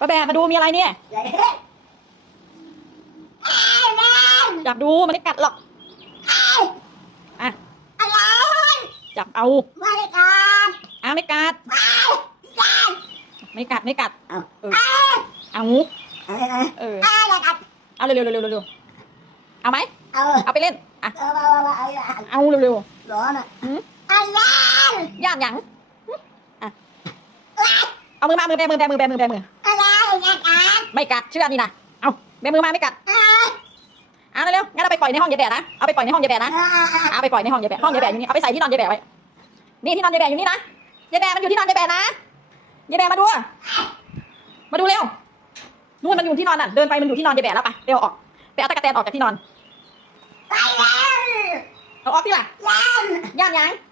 ป้าแบะมาดูมีอะไรเนี่ยเฮ้ยไอ้แม่อยากดูมันไม่กัดหรอกไอ้อะ อะไรจับเอาไม่ได้การอ้าวไม่กัดไอ้การไม่กัดไม่กัด เอาเออไอ้เอางูไอ้ไอ้เออไอ้อย่ากัดเอาเร็วเร็วเร็วเร็วเร็วเอาไหม เอาเอาไปเล่น อะ เอาเอาเอาเอาเอาเอาเร็วเร็วร้อนอะหืมไอ้แม่ย่านหยังอะเอามือมามือแบมือแบมือแบมือแบมือ อะไรอย่ากัด ไม่กัดเชื่อนี่นะเอาแบมือมาไม่กัดไอ้เอาเร็วๆงั้นเอาไปปล่อยในห้องยายแบะนะเอาไปปล่อยในห้องยายแบะนะไอ้ไอ้เอาไปปล่อยในห้องยายแบะห้องยายแบะอยู่นี่เอาไปใส่ที่นอนยายแบะไว้นี่ที่นอนยายแบะอยู่นี่นะยายแบะมันอยู่ที่นอนยายแบะนะยายแบะมาดู มาดูเร็วนู่นมันอยู่ที่นอนน่ะเดินไปมันอยู่ที่นอนยายแบะแล้วไปเร็วออกไปเอาตะกแตนออกจากที่นอนไปแล้วเอาออกที่ล่ะยังย่านหยังยังกัด